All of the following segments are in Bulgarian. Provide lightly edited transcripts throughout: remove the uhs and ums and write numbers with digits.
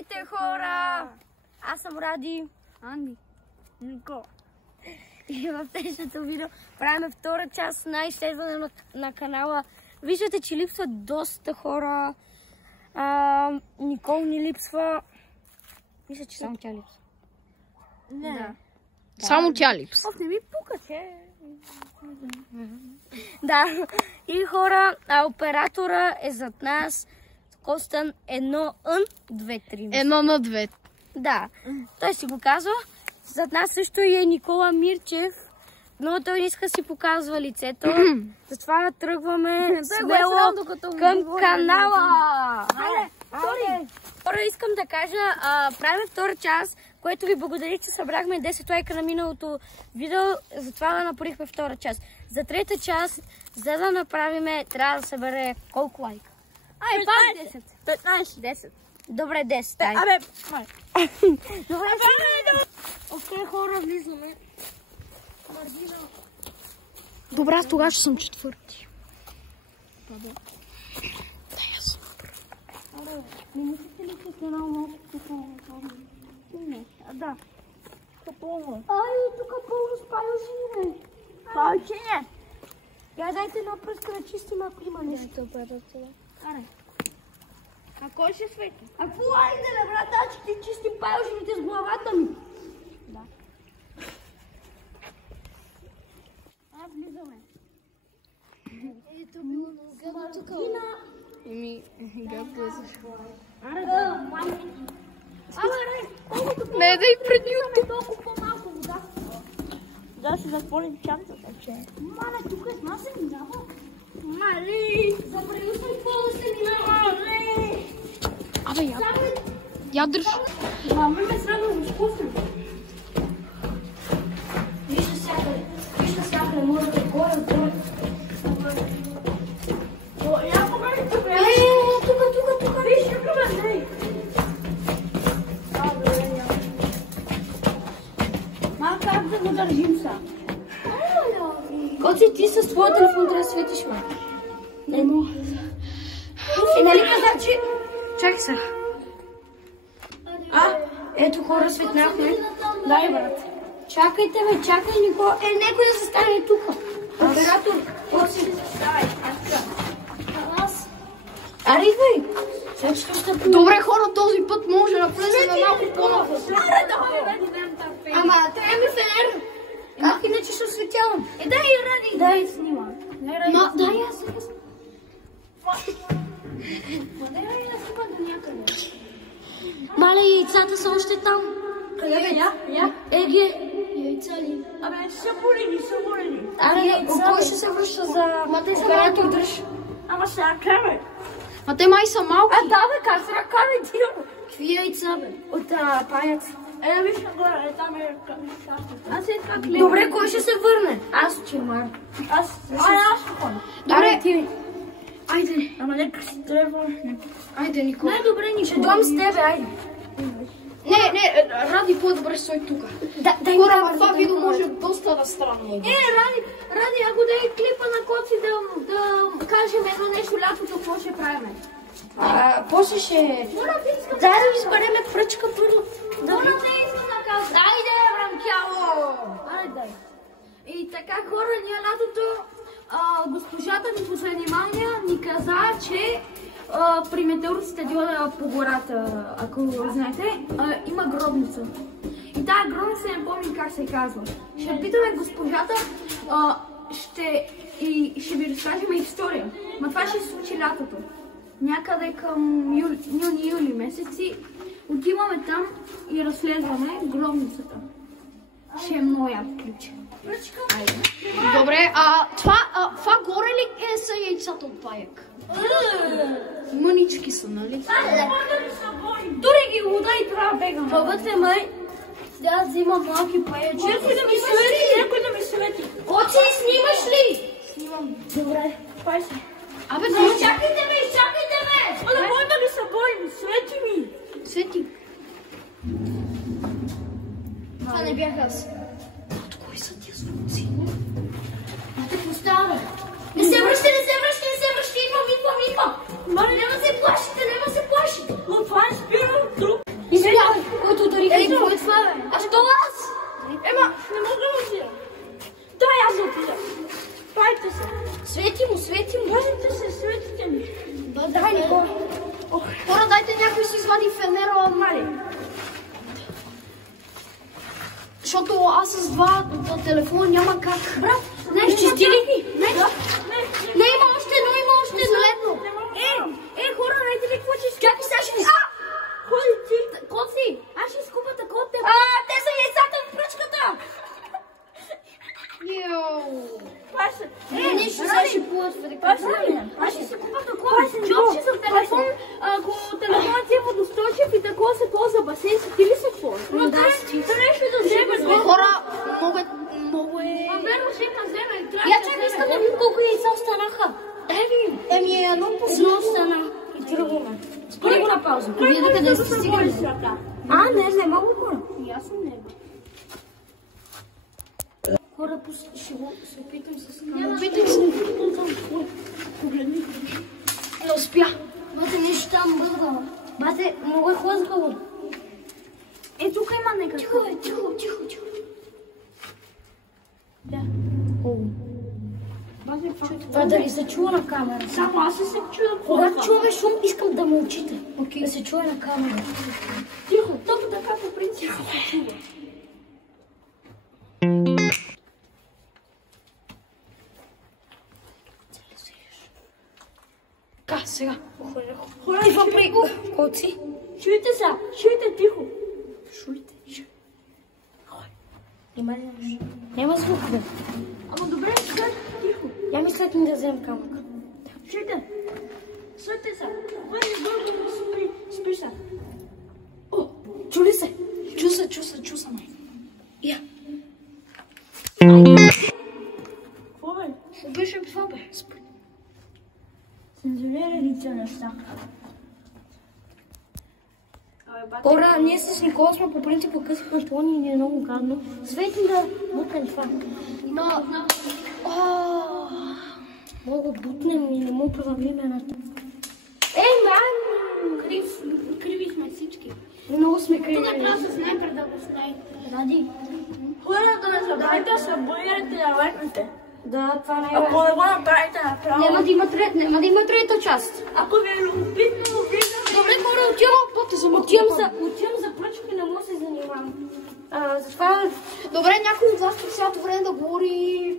Здравейте, хора! Аз съм Ради. Анди. Нико. И в днешното видео правим втора част на изследване на канала. Виждате, че липсват доста хора. Никол ни липсва. Мисля, че само тя липсва. Не. Да. Само тя липсва. Не ми пука, че. Да. И хора, оператора е зад нас. Костан 1Н 2-3. 1 на 2. Да, той си го казва. Зад нас също е Никола Мирчев, но той не иска да си показва лицето. Затова тръгваме смело към канала. Първо искам да кажа, правим втора част, което ви благодаря, че събрахме 10 лайка на миналото видео, затова напорихме втора част. За трета част, за да направим, трябва да събере колко лайка? Ай, пак 10. 15. Добре, 10. Ай. Абе, Добре, окей, хора, влизаме. Мардина. добре, аз тогава ще съм четвърти. Не мислите ли с една нощ тук? Не, да. Капълно. Ай, тук пълно с паюжи. Палчиня. Я дайте една пръска да чистим, ако има нещо. Аре. А кой ще свети? А какво айде, бе, брат, аз ще ти чистим паюжините с главата ми. Да. Влизаме. Ето било много гадно тук. Еми, гадно е защо. Аре, да. Абе, колкото Не, да и преди имаме толкова по-малко вода. Да си запълним чантата, че. Мале, тук с нас се минава. Мали, запрелюсвай какво да се минава. Абе, я дръж. Маме ме срано го спусна. Вижда всякъде, морето горе, отгоре. Я побрали тук, Тук, виж, тук ме. Малко как да го държим сега? Коци, ти с твоя телефон трябва да светиш, ма. Не мога. Нали казах, че... Чакай сега. Ето хора, светнахме. Дай, брат. Чакайте ме, чакай, Никола. Некой да се стане тук. Оператор, Коци. Давай, аз. Аре, бе. Добре, хора, този път може да влезе на малко по-напред. Ама, трябва ми фенер. Как иначе ще осветявам? Дай, Ради. Дай, снима. Ма, дай аз. Дай да сипа до някъде. Мале, яйцата са още там. Къде бе? Я? Еге. Яйца ли? Абе, са болени. Аре, кой ще се връща за оператор дръж? Ама са ръка, бе. А те май са малки. Да, бе, как с ръка, бе, ти? Какви яйца, бе? От паяц. Виж на горе, там е ръка. Аз е това клея. Добре, кой ще се върне? Аз, Чемар. Аз ще ходя. Добре, ти. Айде. Ама нека си трябва. Айде, Никола. Най-добре, ни ще дойдем с тебе, айде. Не, Ради по-добре стой тук. Хора, това видео може доста да странно. Ради, ако дай клипа на Коци да кажем едно нещо лятото, какво ще правим? После ще... Дай да ви сбереме пръчка първо. Моля, не искам да кажа. Дайде, бранкяло! Айде. И така, хора, ние лятото, госпожата ни по занимания ни каза, че при метеор стадиона по гората, ако знаете, има гробница. И тази гробница не помня как се казва. Ще питаме госпожата, ще ви разкажем история. Но това ще се случи лятото. Някъде към юни месеци отиваме там и разследваме гробницата. Ще е много як ключ. Добре, това горе ли са яйцата от паяк? Мънички са, нали? Дори ги вода и трябва да бегам. Вътре май. Да, взимам малки паячи. Някой да ми свети. Коци, снимаш ли? Снимам. Добре. Пай се. Абе, чакайте ме! Не може да ми се боим, свети ми. Свети. Това не бях аз. От кой са тия звуци? Какво става? Не се връщай, идвам! Моля, няма се плашите! Но това е спирал друг. аз с два телефона няма как. Брат, изчистили ги? Не, има още едно, Следно. Хора, знаете ли какво ще... Чакай, сега ще... Ходи ти, коци, аз ще изкупа такова от теб. Те са яйцата в пръчката! Паша, Нещо сега ще плътва. аз ще си купа такова чопче за телефон, ако телефонът ти е водостойчив и такова се ползва басейн, си ти ли се ползва? Да, си. То нещо да вземе. Хора, много е... Верно, ще ка вземе. Я чакай, искам да видим колко яйца останаха. Едно по остана. И тръгваме. Спори го на пауза. Вие докъде сте стигали? Не мога хора. Ясно не. Хора, ще го се опитам с камера. Опитам се. Погледни. Не успя. Бате, нещо там бъдало. Бате, много е хлъзгало. Тук има някакво. Тихо. Да. Това дали се чува на камера? Само аз се чуя. Когато чуваме шум, искам да мълчите. Да се чуе на камера. Тихо, точно така по принцип се чува. Сега. Хора, Идва при коци. Чуйте тихо. Шуйте. Няма звук, бе. Ама добре, сега тихо. Я мисля да вземем камъка. Чуйте. Слушайте се. Бъде спиш се. Чули се? Чу се, май. Я. Какво бе? Беше това, бе. Цензурирали тия неща. Хора, ние с Никола сме по принцип покъсахме плани и ни е много гадно. Свети да бутнем това. Много бутнем и не му провалим едната. Криви сме всички. Много сме криви. Тук трябва с снайпер да го снай. Ради. Хора, да не забравяйте да се абонирате на лайкните. Да, това не е Ако не го направите направо. Няма да има трета част. Ако ви е любопитно, Добре, хора, отивам за пръчки, не мога да се занимавам. Затова... Добре, някой от вас тук цялото време да говори...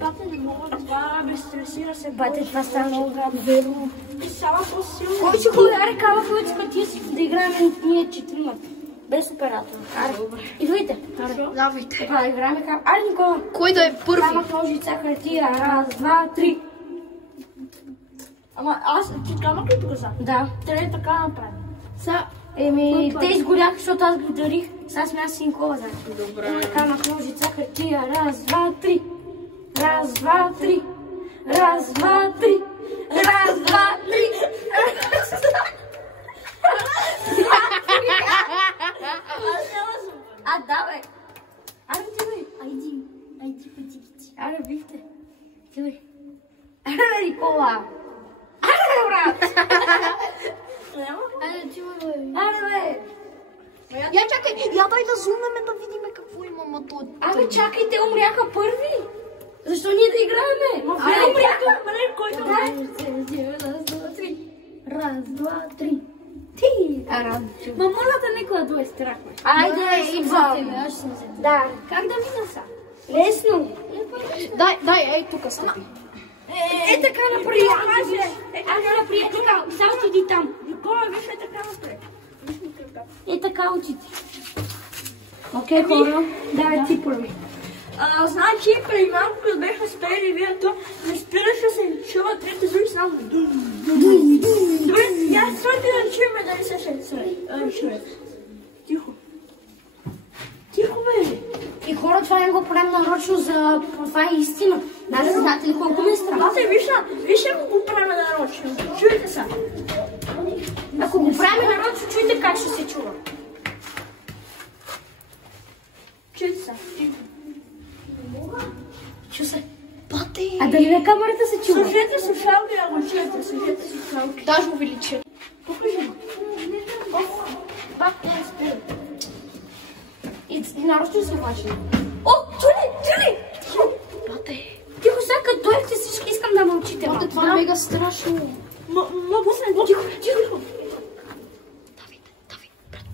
Бате, не мога да това безстресира се. Бате, това става много верно. И само по-силно. Кой ще ходи? Аре, кава, ходите си да играем ние четиримата. Без оператор. Аре, идвайте. Давайте. Да играем кава. Аре, Никола. Кой да е първи? Камък, ножица, хартия. Раз, два, три. Ама аз ти камък ли показа? Да. Трябва да така направим. Те изгоряха, защото аз ги ударих. Сега сме аз и Никола заедно. Добре. Камък, ножица, хартия. Раз, два, три. Раз, два, три. Раз, два, три. Раз, два, три. Да, бе. Аре, ти, бе. Айди. Аре, бихте. Ти, бе. Аре, Никола. Аре, брат. Айде, ти, бе. Аре, бе. Я чакай, я дай да зумнем да видим какво има тут. Абе, чакай, те умряха първи. Защо ние да играеме? Аре, умряха. Който Раз, два, три. Ти. Ма моля да никога да е страх. Айде, идвам. Да. Как да мина са? Лесно. Дай, ей, тук стъпи. Така напред. Айде напред. Така, само отиди там. Никола, виж е така напред. Така отиди. Окей, хора. Давай ти първи. Значи, преди малко, като бяхме спели видеото, не спираше да се чува трите звуки само. Добре, я стойте да чуем дали се ще чуе. Тихо. Тихо, бе. И хора, това не го правим нарочно за... Това е истина. Даже знаете ли колко ми е страх? Аз виж ако го правим нарочно. Чуйте се. Ако го правим нарочно, чуйте как ще се чува. Чуйте се. Чу се. Бате. А дали на камерата се чува? Слушайте слушалки, ако чуете, слушайте слушалки. Даже увелича. Покажи го. Бате, спира. И нарочно се влачи. О, чули! Бате. Тихо, сега като дойдете всички, искам да мълчите. Бате, това е мега страшно. Тихо. Давид, брат.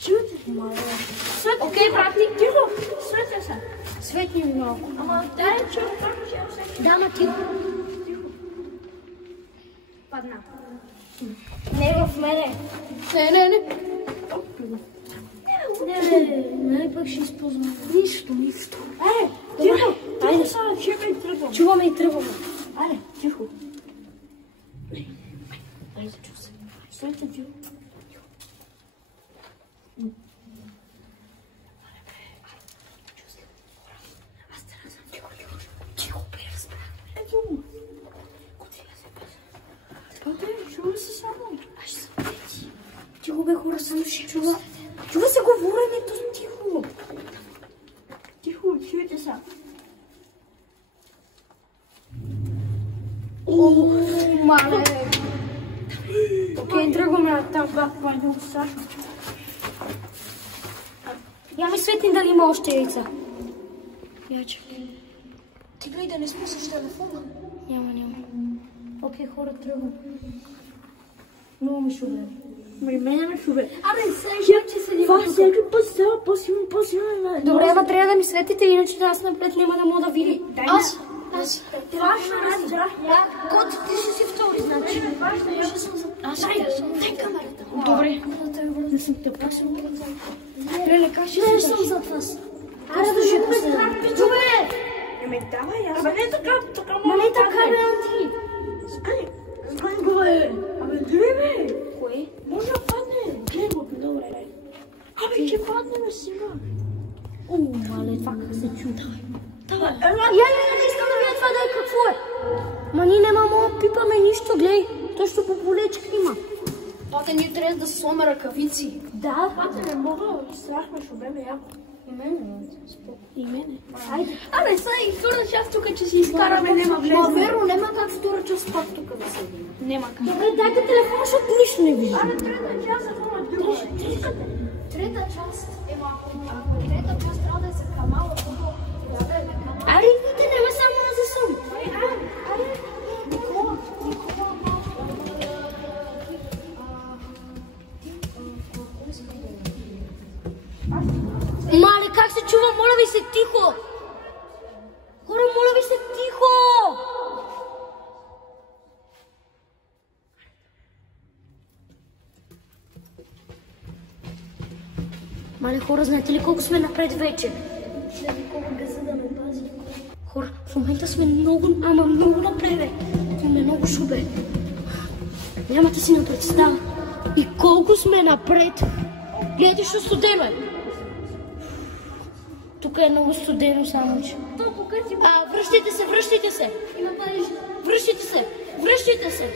Чуете? Окей, братник, тихо. Светя се. Светни ми малко. Ама дай чух как ще всеки. Да, ма тихо. Падна. Не в мене. Не. Не, пък ще използвам. Нищо. Тихо. Айде. Чакай и тръгвам. Чуваме и тръгваме. Айде, тихо. Айде, чу се. Светя, тихо. Тихо, бе, разбрах. Чува се само. Аз ще съм пети. Тихо, бе, хора, само ще чува. Чува се говоренето, тихо. Тихо, чуйте се. Мале. Окей, тръгваме там. Това е много страшно. Я ми светни дали има още яйца. Я чакай. Ти гледай да не спусиш телефона. Няма. Окей, хора, тръгвам. Много ми шубе. Мене ме шубе. Абе, сега че седим Това тук. всеки път става по-силно. Добре, ама трябва да ми светите, иначе аз напред няма да мога да видя. Аз. Това ще разбрах. Кот, ти ще си втори, значи. Аз дай камерата. Добре. Не съм те пасил. Леле, как ще Не си съм зад вас. Аре да ще поседам. Добре. Давай, аз. Абе, не така. Ма не така, бе, Анти. Скай го, бе. Абе, гледай, бе. Кое? Може да падне. Гледай го, добре, дай. Абе, ще падне, бе, сега. Мале, това как се чу. Давай. Я, не искам да видя това да е какво е. Ма ние няма мога пипаме нищо, гледай. Точно по полечка има. Пате, ние трябва да сломе ръкавици. Да. Пате, не мога, страх ме, ще беме яко. И мене. Айде. Абе, сега и втора част тук, че си изкараме, нема влезе. Ма верно, няма как втора част пак тук да седим. Нема как. Добре, дайте телефона, защото нищо не виждам. Абе, трета част е това друго. Трета част е малко. Ако трета част трябва да е за камала, тук трябва да е камала. Аре, идите, няма само на засъм. Аре, Никола. Мале, как се чува? Моля ви се, тихо! Хора, моля ви се, тихо! Мале, хора, знаете ли колко сме напред вече? Ще Никола газа да ме пази. Хора, в момента сме много напред. Имаме много шубе. Нямате си на представа. И колко сме напред. Гледайте, що студено е. Тук е много студено, само че. Връщайте се. Има париж. Връщайте се.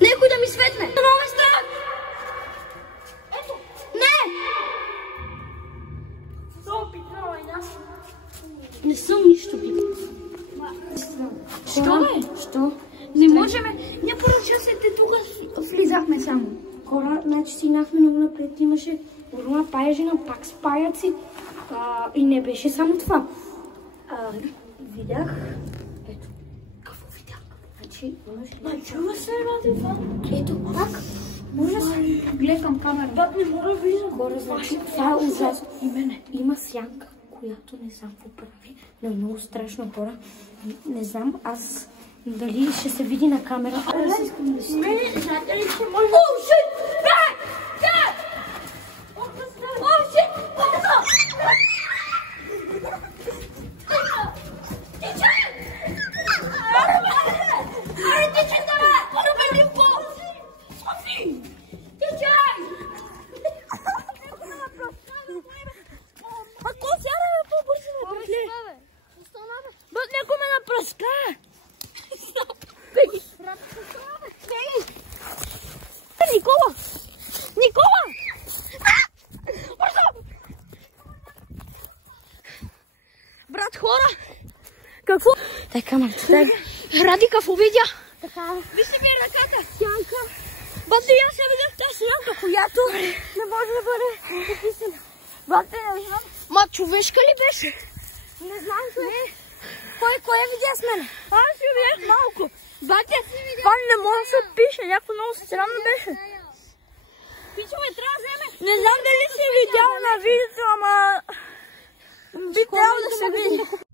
Некой да ми светне. Много ме страх. Ето. Не! Не съм нищо пипал. Що бе? Що? Не можеме. Ние първо частите тук влизахме само. Хора, значи стигнахме много напред. Имаше огромна паяжина, пак с паяци. И не беше само това. Видях. Ето. Какво видях? Значи имаше... Чува се, ради това. Ето, пак. Ужас. Гледай към камера. Бат, не мога да влизам. Хора, значи това е ужасно. И мене. Има сянка, която не знам какво прави. Но е много страшно, хора. Не знам аз дали ще се види на камера. Аз искам да си. Мене, знаете ли, че може... О, шит! Бе! О, шит! Аре, тичай, давай! Хора, бе, Ливко! Софи! Тичай! Ако сяда, бе, по-бързо ме прехле. Бът, някой ме напръска! Беги! Никола! Никола! Брат, хора! Какво? Дай камерата, дай. Ради какво видя? Така. Вижте ми ръката! Сянка. Бате, аз я видях тази сянка, която не може да бъде описана. Бате, не знам. Ма човешка ли беше? Не знам, кое видя с мен? Аз я видях малко. Бате, това не може да се пише, някакво много странно беше. Пичове, трябва да вземе. Не знам дали си видял на видеото, ама би трябвало да се види.